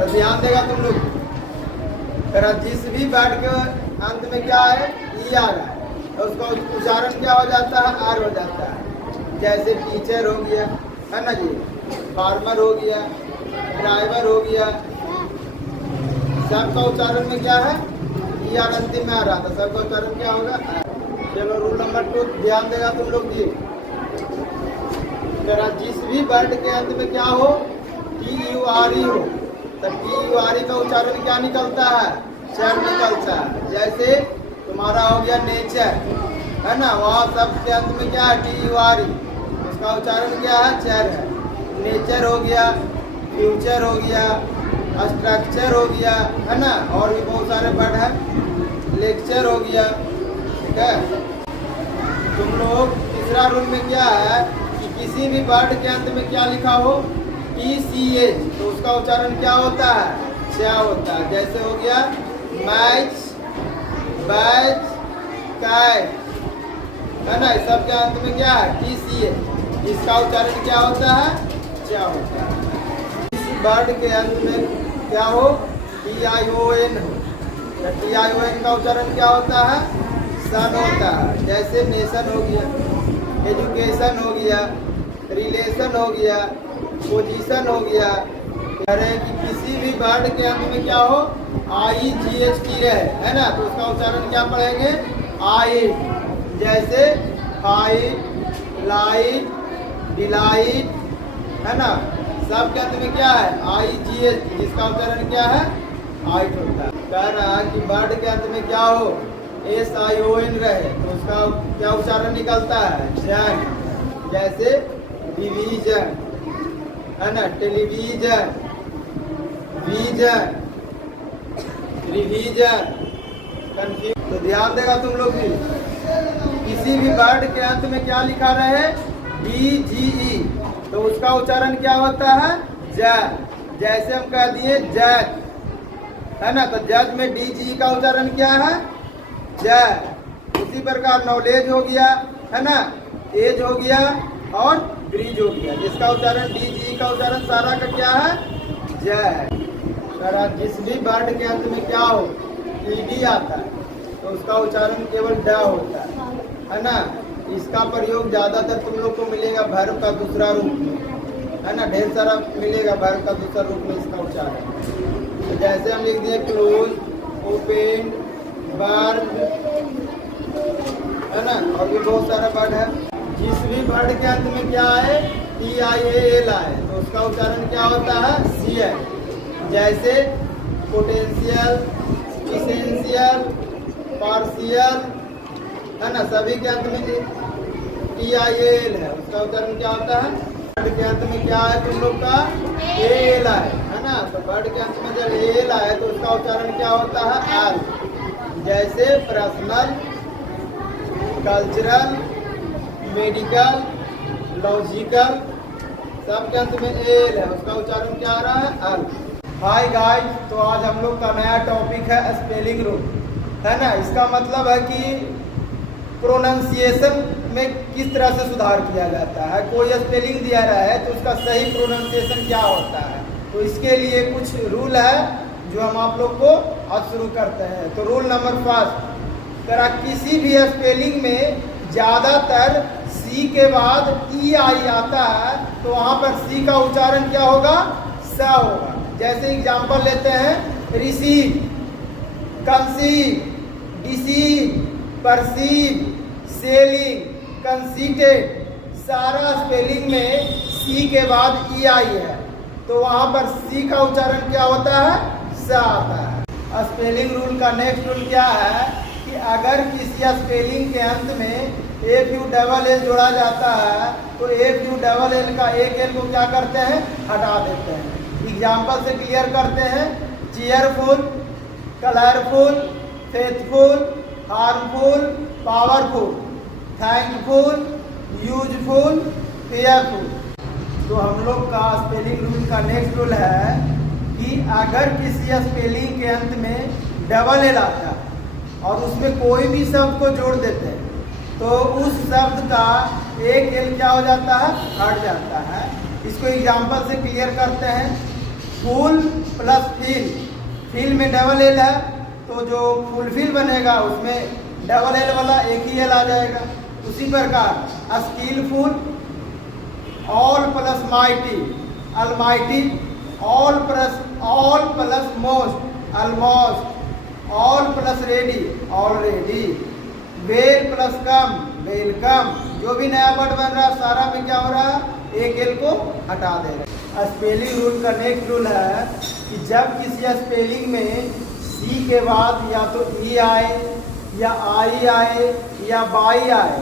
तो ध्यान देगा तुम लोग। तेरा जिस भी वर्ड के अंत में क्या है ई आ रहा है तो उसका उच्चारण क्या हो जाता है आर हो जाता है। जैसे टीचर हो गया है ना जी, फार्मर हो गया, ड्राइवर हो गया, सबका उच्चारण में क्या है ई आर अंतिम में आ रहा था, सबका उच्चारण क्या होगा आर। चलो रूल नंबर 2 ध्यान देगा तुम लोग जी। तेरा जिस भी वर्ड के अंत में क्या हो TURE हो तो TURE का उच्चारण क्या निकलता है चर निकलता है। जैसे तुम्हारा हो गया नेचर है ना, वहाँ सब के अंत में क्या है TURE, उसका उच्चारण क्या है चर है। नेचर हो गया, फ्यूचर हो गया, स्ट्रक्चर हो गया है ना, और भी बहुत सारे वर्ड है, लेक्चर हो गया। ठीक है, तुम लोग तीसरा रूल में क्या है कि किसी भी वर्ड के अंत में क्या लिखा हो TCH तो उसका उच्चारण क्या होता है क्या होता है। जैसे हो गया मैच, बैच, कैट है ना, इस सब के अंत में क्या है TCH, इसका उच्चारण क्या होता है क्या होता है। इस वर्ड के अंत में क्या हो TION हो तो TION का उच्चारण क्या होता है सन होता है। जैसे नेशन हो गया, एजुकेशन हो गया, रिलेशन हो गया, पोजीशन हो गया। कह रहे हैं कि किसी भी वर्ड के अंत में क्या हो IGHT रहे है ना, तो उसका उच्चारण क्या पढ़ेंगे आइट। जैसे फाइट, लाइट, डिलाइट है ना, सब के अंत में क्या है IGHT, जिसका उच्चारण क्या है आइट होता है। कह रहा है कि वर्ड के अंत में क्या हो SION रहे तो उसका क्या उच्चारण निकलता है जन। जैसे डिवीजन है ना, टेलीविजन, विजन, रिवीजन, कंफ्यूज। तो ध्यान देगा तुम लोग भी, किसी भी वर्ड के अंत में क्या लिखा रहे DGE तो उसका उच्चारण क्या होता है जज। जैसे हम कह दिए जज है ना, तो जज में DGE का उच्चारण क्या है जज। उसी प्रकार नॉलेज हो गया है ना, एज हो गया और ब्रिज हो गया, जिसका उच्चारण DGE का उच्चारण सारा का क्या है जय। सारा जिस भी वर्ड के अंत में क्या हो ED आता है तो उसका उच्चारण केवल ड होता है ना। इसका प्रयोग ज्यादातर तुम लोग को मिलेगा वर्ब का दूसरा रूप में है ना, ढेर सारा मिलेगा वर्ब का दूसरा रूप में इसका उच्चारण। तो जैसे हम लिख दिए क्लोज, ओपन, वर्ब है ना, और भी बहुत सारा वर्ड है। जिस भी वर्ड के अंत में क्या है TIAL आए तो उसका उच्चारण क्या होता है CL। जैसे पोटेंशियल, इसेंशियल, पार्शियल है ना, सभी के अंत में TIAL है, उसका उच्चारण क्या होता है। वर्ड के अंत में क्या है तुम लोग का AL है ना, तो वर्ड के अंत में जब AL आए तो उसका उच्चारण क्या होता है AL। जैसे पर्सनल, कल्चरल, मेडिकल, लॉजिकल, सब के अंत में एल है, उसका उच्चारण क्या आ रहा है अल। हाय गाइस, तो आज हम लोग का नया टॉपिक है स्पेलिंग रूल है ना। इसका मतलब है कि प्रोनाउंसिएशन में किस तरह से सुधार किया जाता है। कोई स्पेलिंग दिया रहा है तो उसका सही प्रोनाउंसिएशन क्या होता है, तो इसके लिए कुछ रूल है जो हम आप लोग को आज शुरू करते हैं। तो रूल नंबर 1, तेरा किसी भी स्पेलिंग में ज़्यादातर सी के बाद EI आता है तो वहाँ पर सी का उच्चारण क्या होगा स होगा। जैसे एग्जाम्पल लेते हैं receive, conceive, deceive, perceive, selling, conceited, सारा स्पेलिंग में सी के बाद EI है तो वहाँ पर सी का उच्चारण क्या होता है स आता है। स्पेलिंग रूल का नेक्स्ट रूल क्या है कि अगर किसी स्पेलिंग के अंत में FULL जोड़ा जाता है तो FULL का एक एल को क्या करते हैं हटा देते हैं। एग्जाम्पल से क्लियर करते हैं, cheerful, colourful, faithful, harmful, powerful, thankful, useful, fearful. तो हम लोग का स्पेलिंग रूल का नेक्स्ट रूल है कि अगर किसी स्पेलिंग के अंत में डबल एल आता है और उसमें कोई भी शब्द को जोड़ देते हैं तो उस शब्द का एक एल क्या हो जाता है हट जाता है। इसको एग्जाम्पल से क्लियर करते हैं, फूल प्लस फिल, फिल में डबल एल है तो जो फुलफिल बनेगा उसमें डबल एल वाला एक ही एल आ जाएगा। उसी प्रकार skilful, all plus mighty, almighty, all plus most, almost, all plus ready, already, well plus come, welcome. जो भी नया वर्ड बन रहा है सारा में क्या हो रहा है, एक एल को हटा दे रहे। स्पेलिंग रूल का नेक्स्ट रूल है कि जब किसी स्पेलिंग में सी के बाद या तो ई आए या आई आए या बाई आए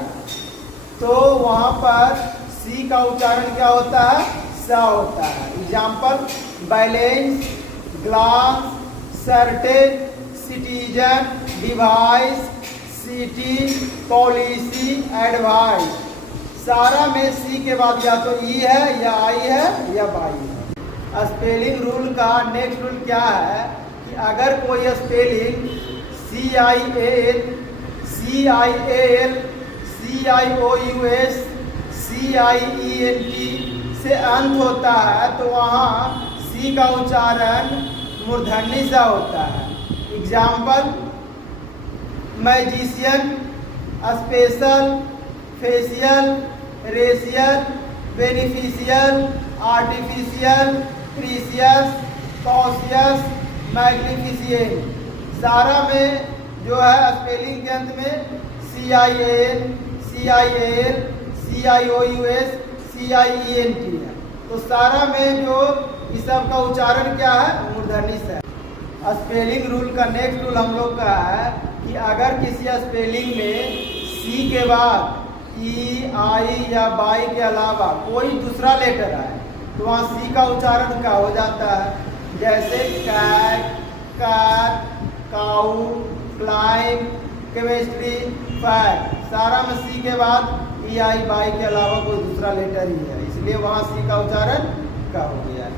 तो वहाँ पर सी का उच्चारण क्या होता है, सा होता है। Example, balance, glass, certain, citizen, device, city, policy, advice. सारा में सी के बाद या तो ई है या आई है या बाई है। स्पेलिंग रूल का नेक्स्ट रूल क्या है कि अगर कोई spelling CIAL, CIAL, CIOUS, CIENT से अंत होता है तो वहाँ सी का उच्चारण मूर्धन्य सा होता है। Example, magician, special, facial, racial, beneficial, artificial, precious, cautious, magnificent. सारा में जो है स्पेलिंग के अंत में CIAL, CIAL, CIOUS, CIENT है। तो सारा में जो इस सब का उच्चारण क्या है, मूर्धन्य है। स्पेलिंग रूल का नेक्स्ट रूल हम लोग का है कि अगर किसी स्पेलिंग में सी के बाद ई, आई या बाई के अलावा कोई दूसरा लेटर आए तो वहाँ सी का उच्चारण क्या हो जाता है, जैसे कैट, कार, काऊ, क्लाइम, केमिस्ट्री, फैट। सारा में सी के बाद ई, आई, बाई के अलावा कोई दूसरा लेटर ही है, इसलिए वहाँ सी का उच्चारण क्या हो गया है।